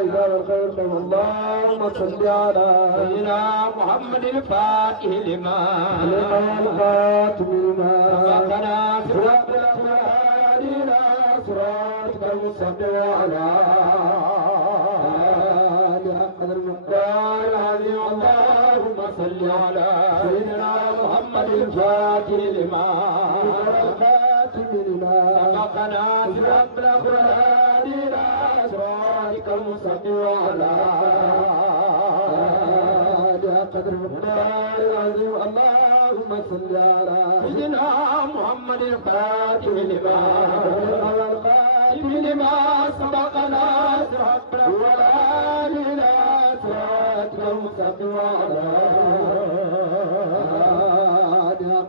إله الخير خير اللهم صل على سيدنا محمد الفاتح لما الخاتم لما سبقنا صراط الأخيار صراطك المستقيم وعلى قدر المقدار العظيم اللهم صل على سيدنا محمد الفاتح لما الخاتم لما سبقنا صراط الأخيار صراطك المستقيم وعلى قدر المقدار العظيم اللهم صل على سيدنا محمد الفاتح لما الخاتم لما سبقنا صراط الأخيار صراطك المستقيم وعلى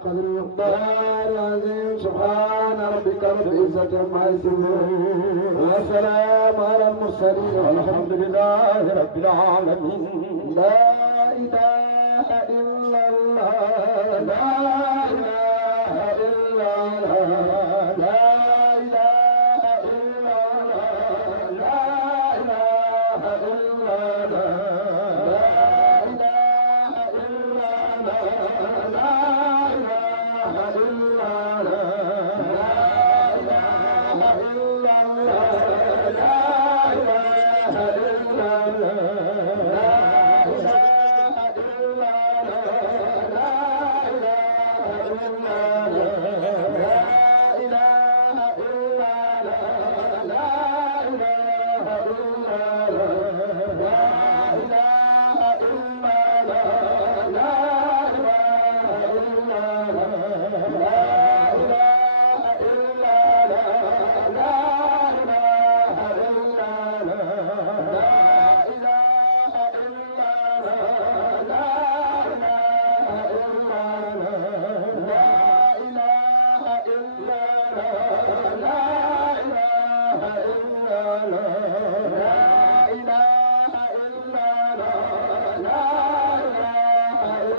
قدر المقدار العظيم سبحان ربك رب العزة عما يصفون وسلام على المرسلين والحمد لله رب العالمين لا إله إلا الله لا إله إلا الله لا إله إلا الله لا إله إلا الله لا إله إلا الله لا إله إلا الله لا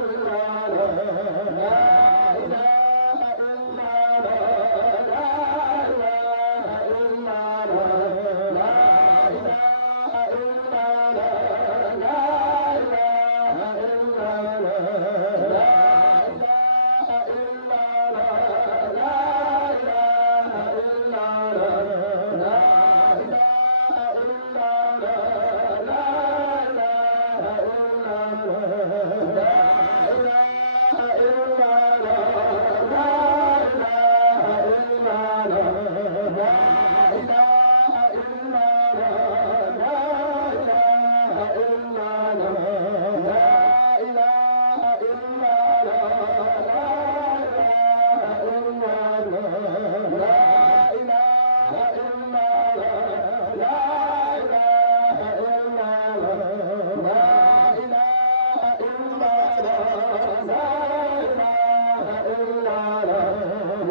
إله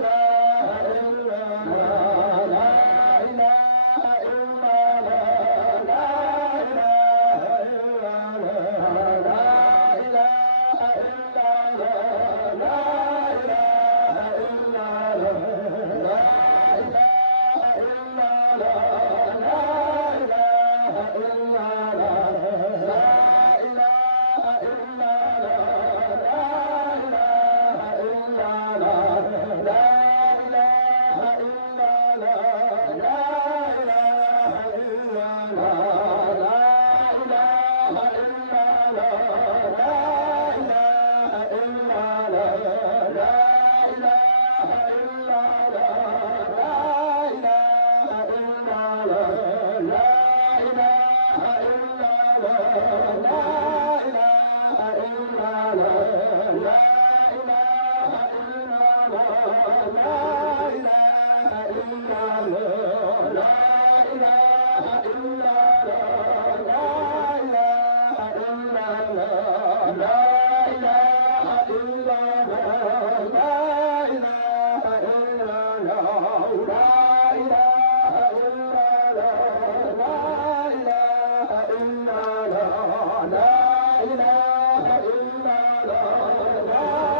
إلا الله لا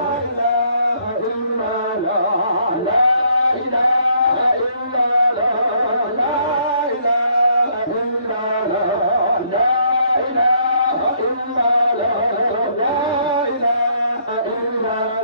إله إلا الله لا إله إلا La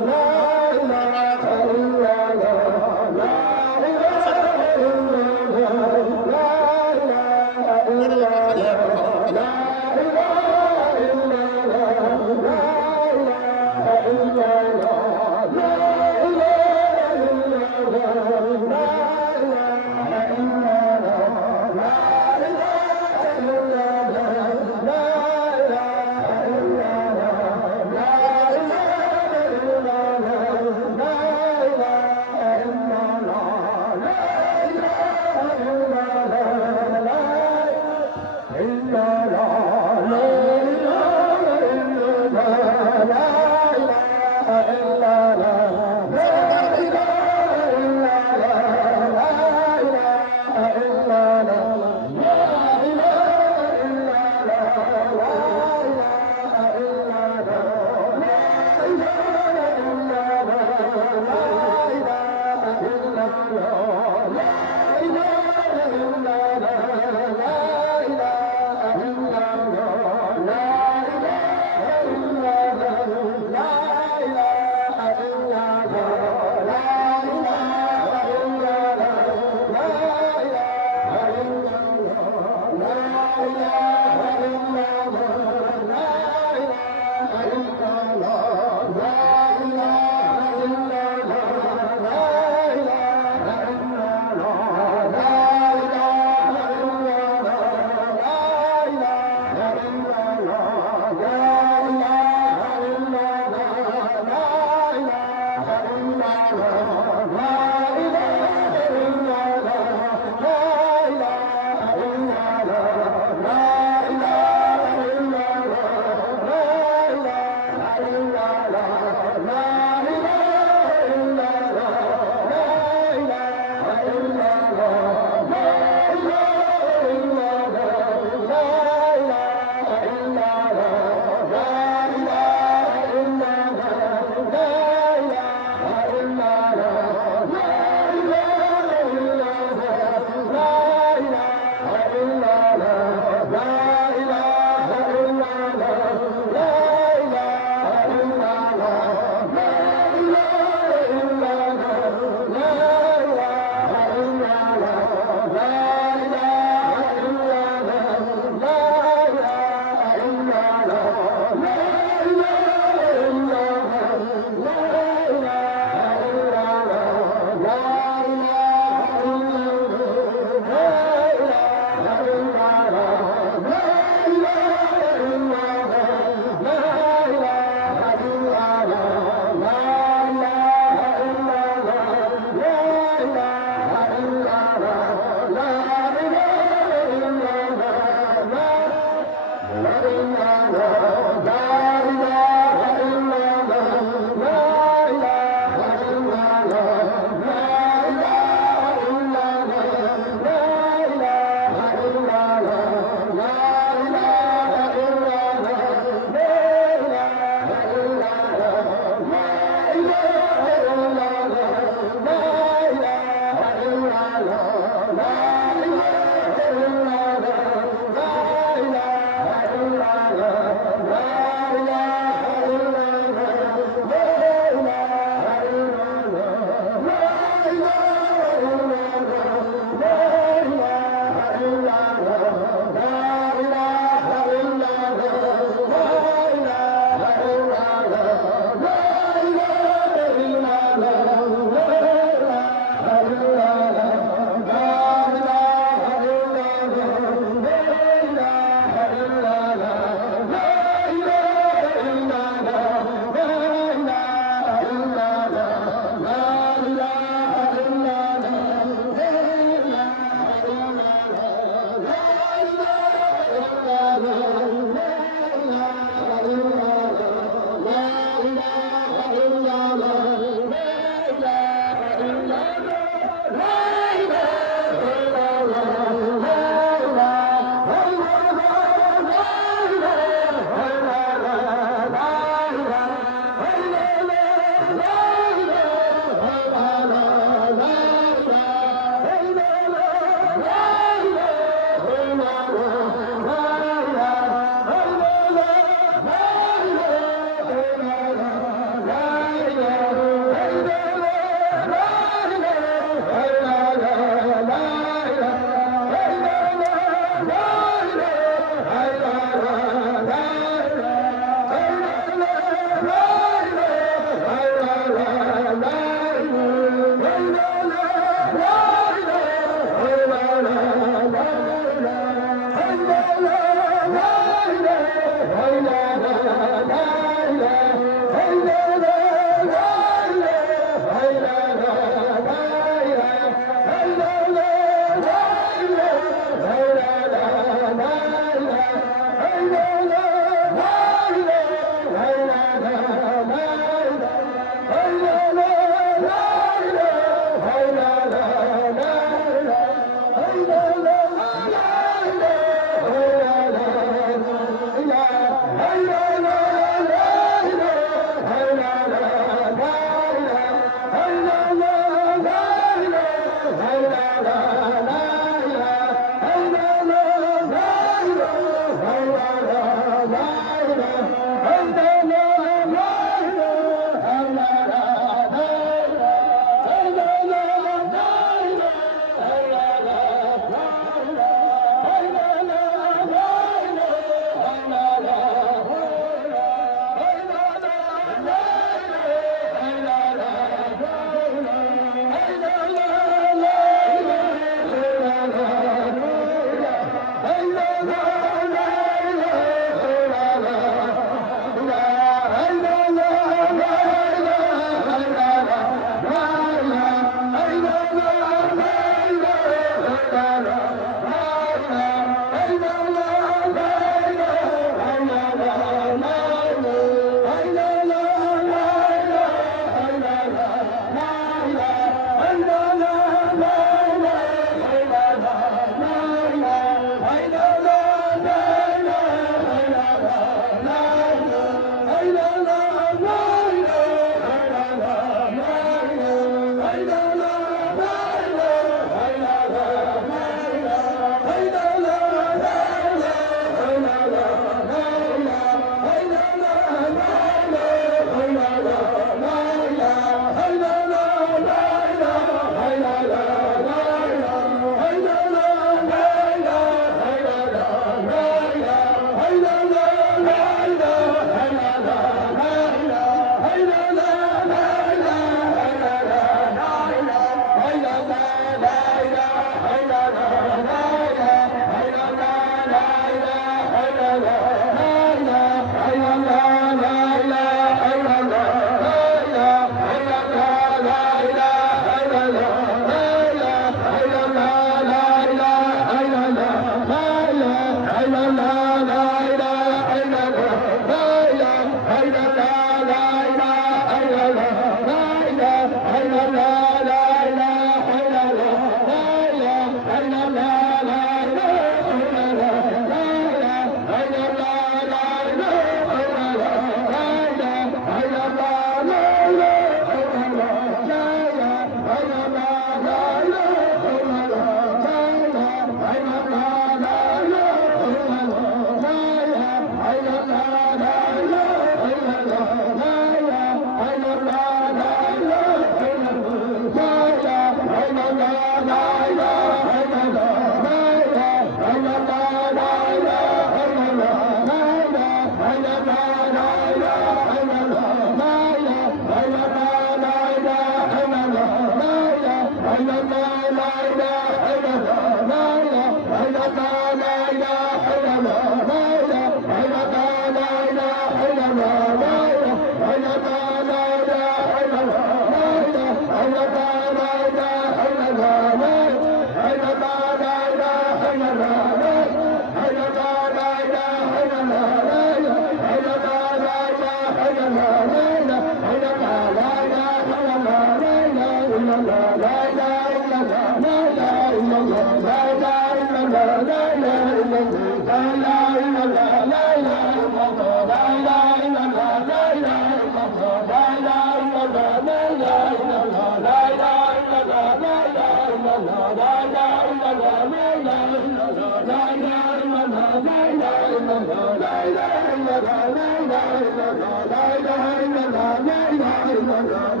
la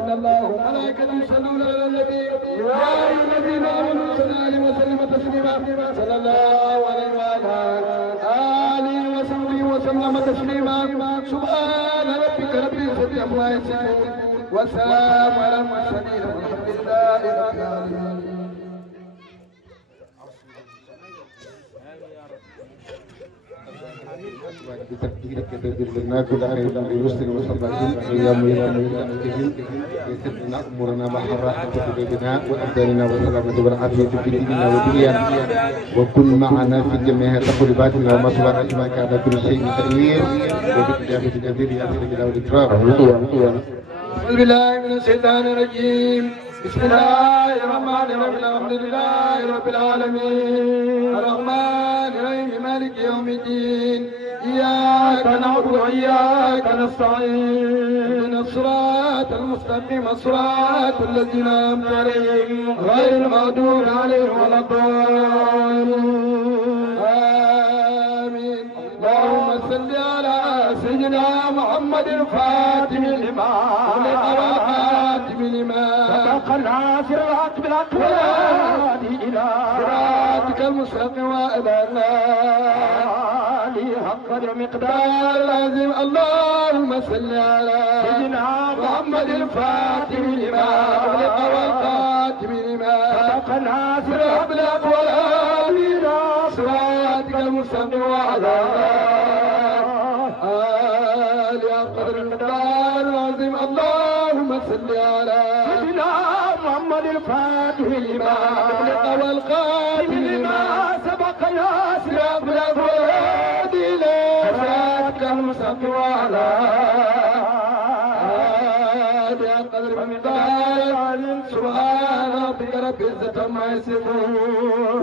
إن الله وملائكته يصلون على النبي يا أيها الذين آمنوا صلوا عليه وسلم تسليما صلى الله عليه وعلى آله وصحبه وسلم تسليما سبحان ربك رب العزة عما يصفون والسلام على المرسلين والحمد لله رب العالمين. بتقديرك تدبرنا كل خير بيسر وصباحين ايام الكثير يسرنا امورنا بحراحه بنا وابداننا وسلامه والعافيه في ديننا ودنيانا وكن معنا في جميع تقرباتنا ومصلحتنا ما كان كل شيء خير وبالإجابة الجدير يا سيدنا والاكرام. أعوذ بالله من الشيطان الرجيم بسم الله الرحمن الرحيم الحمد لله رب العالمين الرحمن الرحيم مالك يوم الدين إياك نعبد وإياك نستعين الصراط المستقيم الصراط الذين أنعمت عليهم غير المغضوب عليهم ولا الضالين آمين. اللهم صل على سيدنا محمد الفاتح لما والخاتم لما سبق الناصر الحق بالحق والهادي إلى صراطك المستقيم وإلى حق المقدار العظيم. اللهم صل على سيدنا محمد الفاتح لما أغلق والخاتم لما سبق الناصر الحق بالحق والهادي إلى صراطك المستقيم وعلى قدر المقدار العظيم. اللهم صل على سيدنا محمد الفاتح لما أغلق والخاتم لما سبق الناصر الحق والهادي إلى صراطك المستقيم وعلى قدر المقدار العظيم. سبحان ربك رب العزة عما يصفون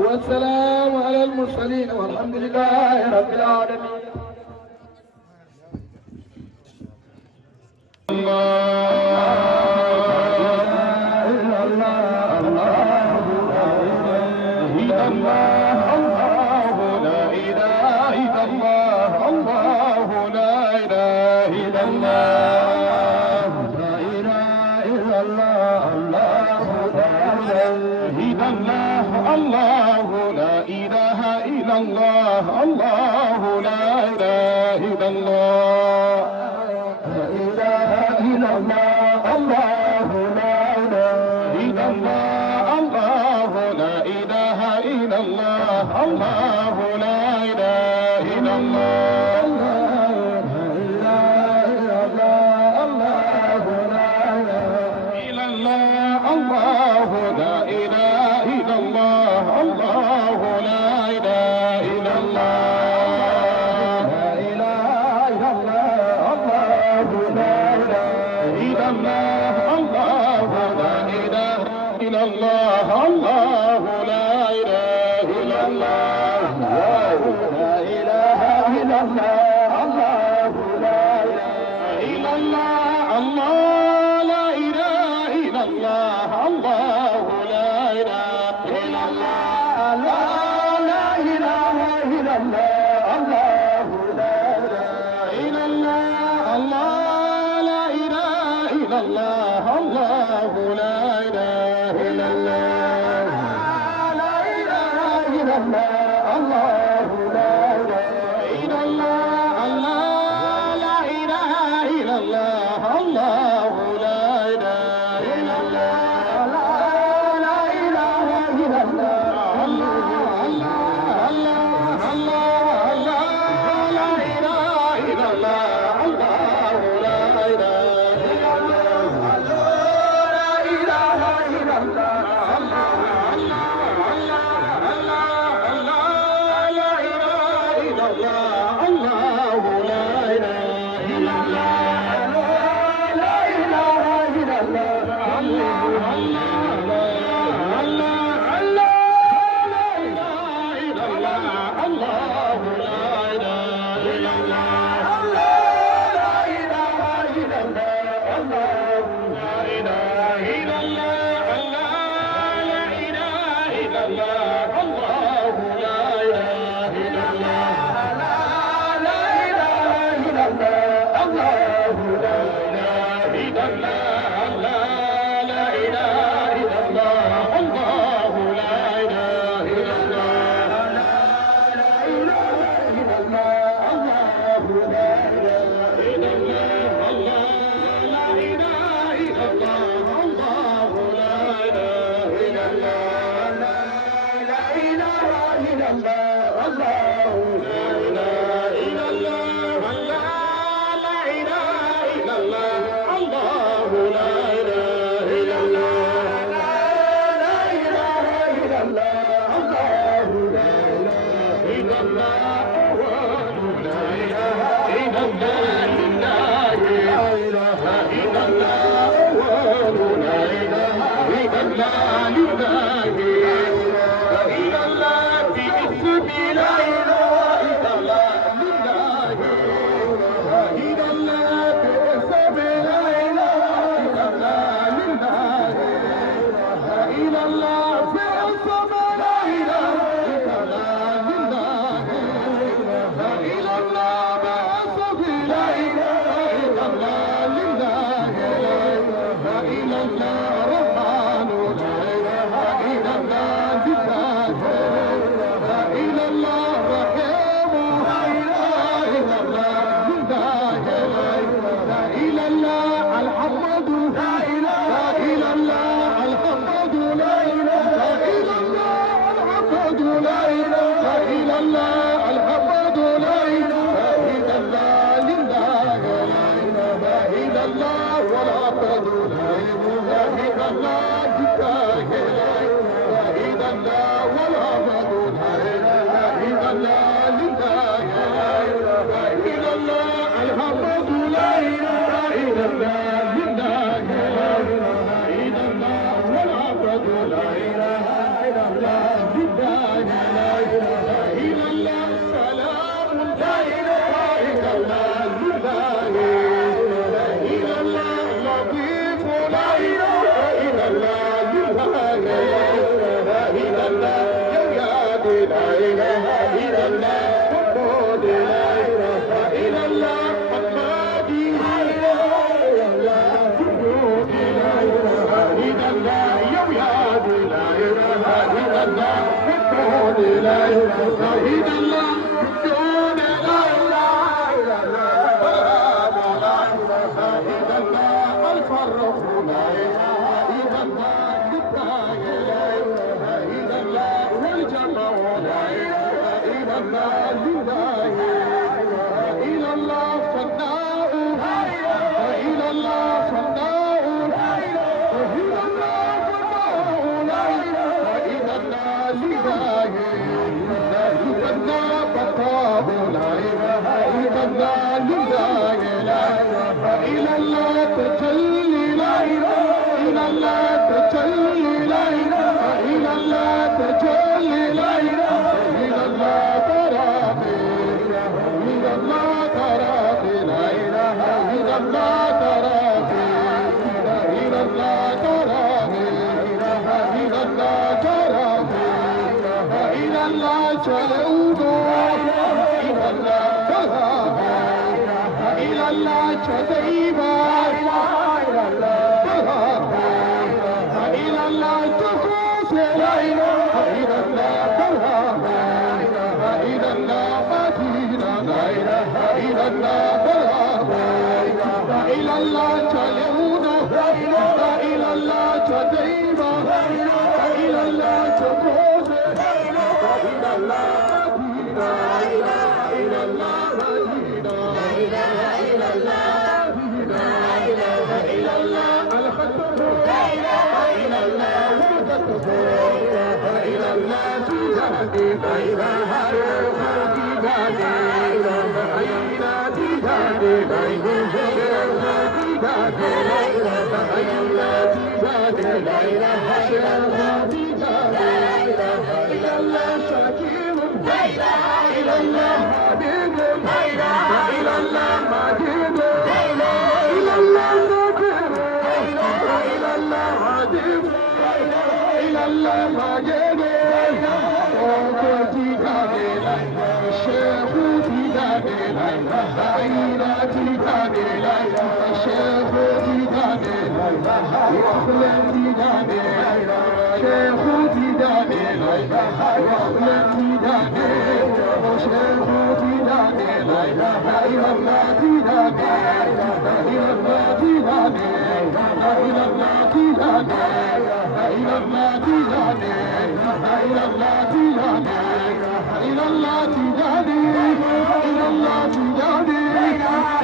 والسلام على المرسلين والحمد لله رب العالمين. إلا الله الله لا إله إلا الله الله لا إله إلا الله لا إله إلا الله الله لا إله إلا الله الله لا إله إلا الله الله لا إله إلا الله لا إله إلا الله الله لا إله إلا الله الله لا إله إلا الله الله لا إله إلا الله لا إله إلا الله الله لا إله إلا الله الله لا إله إلا الله الله لا إله إلا الله لا إله إلا الله الله الله الله الله لا إله إلا الله الله لا إله إلا الله لا إله إلا الله الله الله الله الله لا إله إلا الله الله لا إله إلا الله لا إله إلا الله الله الله الله لا إله إلا الله الله لا إله إلا الله لا إله إلا الله الله لا إله إلا الله لا إله إلا الله الله لا إله إلا الله لا إله إلا الله الله لا إله إلا الله لا إله إلا الله الله لا إله إلا الله لا إله إلا الله الله لا إله إلا الله الله لا إله إلا الله الله لا إله إلا الله لا إله إلا الله الله لا إله إلا الله لا إله إلا الله الله لا إله إلا الله لا إله إلا الله الله لا إله إلا الله لا إله إلا الله لا إله إلا الله لا إله إلا الله لا إله إلا الله باسم لا إله إلا الله لله لا إله إلا الله باسم لا إله إلا الله لله لا إله إلا الله باسم لا إله إلا الله لله لا إله إلا الله باسم لا إله إلا الله لله لا إله إلا الله رحمن لا إله إلا الله جبار لا إله إلا الله رحيم لا إله إلا الله جبار لا إله إلا الله الحمد لا إله إلا الله الحمد لا إله إلا الله الحمد لا إله إلا الله الحمد لا إله إلا الله لله لا إله إلا الله والعبد لا إله إلا الله جبار لا إله إلا الله والعبد لا إله إلا الله لله لا إله إلا الله الحمد لا إله إلا الله لله لا إله إلا الله والعبد لا إله إلا الله لله لا إله إلا الله سلام لا إله إلا الله لله لا إله إلا الله لطيف لا إله إلا الله لله تجلي لا إله إلا الله تجلي لا إله إلا الله ترابي إلا الله ترابي لا إله إلا الله ترابي إلا الله ترابي إلا الله ترابي إلا الله تلوذ إلا الله ترابي إلا الله تديبا إلى الله تفوز لا إله إلا الله ترابي إلى الله مدينة لا إله إلا الله ترابي إلى الله تلوذ إلى الله تديبا إلى الله تفوز إلى الله مدينة إلى الله مدينة إلى الله لا إله إلا الله الخطر لا إله إلا الله الخطر إلى الله تجاهدي لا إله إلا الله تجاهدي لا إله إلا الله تجاهدي لا إله إلا الله تجاهدي لا إله إلا الله تجاهدي لا إله إلا الله شاكر لا إله إلا الله حبيب لا إله إلا الله مجيد لا إله إلا الله ذكر لا إله إلا الله عظيم لا إله إلا الله مجيد الشيخ تجاهدي لا إله إلا تجاهدي لا إله الشيخ تجاهدي لا إله وأخلق تجاهدي لا إله شيخ تجاهدي لا إله وأخلق تجاهدي شيخ تجاهدي لا إله إلا الله تجاهدي لا إله إلا الله تجاهدي لا إله إلا الله تجاهدي لا إله إلا الله تجاهدي لا إله إلا الله تجاهدي إلى الله تجاهدي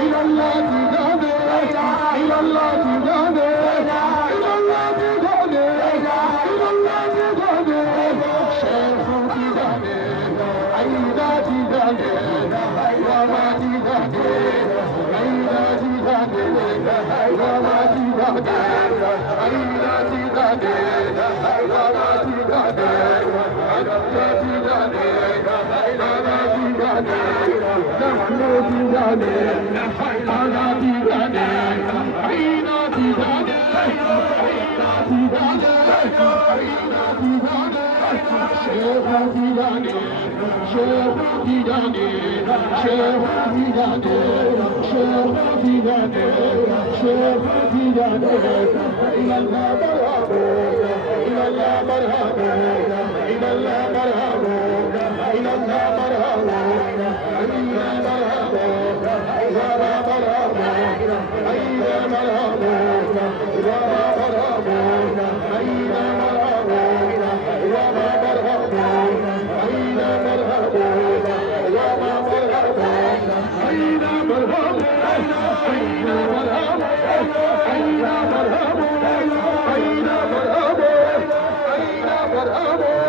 إلى الله تجاهدي إلى الله تجاهدي إلى الله تجاهدي إلى الله تجاهدي إلى الله تجاهدي شيخ تجاهدي عيدا تجاهدي وما تجاهدي عيدا تجاهدي وما تجاهدي عيدا تجاهدي وما تجاهدي عيدا تجاهدي نحن تجاهدي أنا تجاهدي أين تجاهدي شيخ تجاهدي شيخ تجاهدي شيخ تجاهدي شيخ تجاهدي شيخ تجاهدي إلى الله مرحبا إلى الله مرحبا إلى الله مرحبا إلى الله مرحبا إلى مرحبا إلى مرحبا إلى مرحبا إلى مرحبا إلى مرحبا إلى مرحبا إلى مرحبا إلى مرحبا إلى مرحبا إلى مرحبا إلى مرحبا إلى مرحبا إلى مرحبا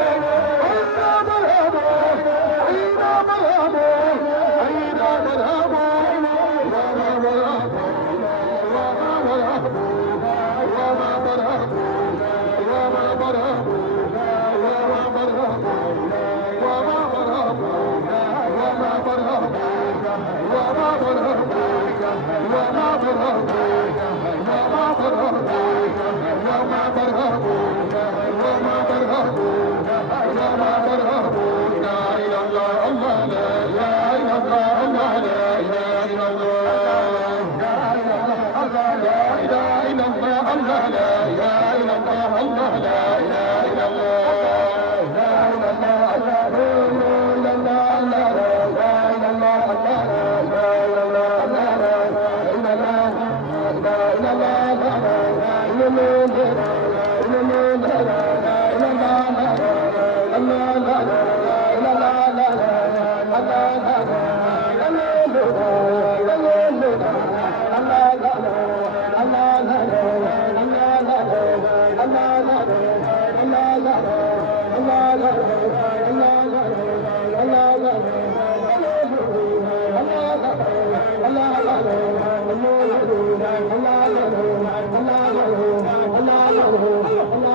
Allah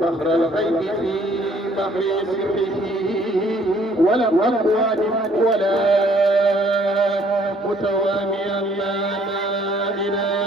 فخر الغيب في بحر سره ولم أقوى ولا متواميا لا إله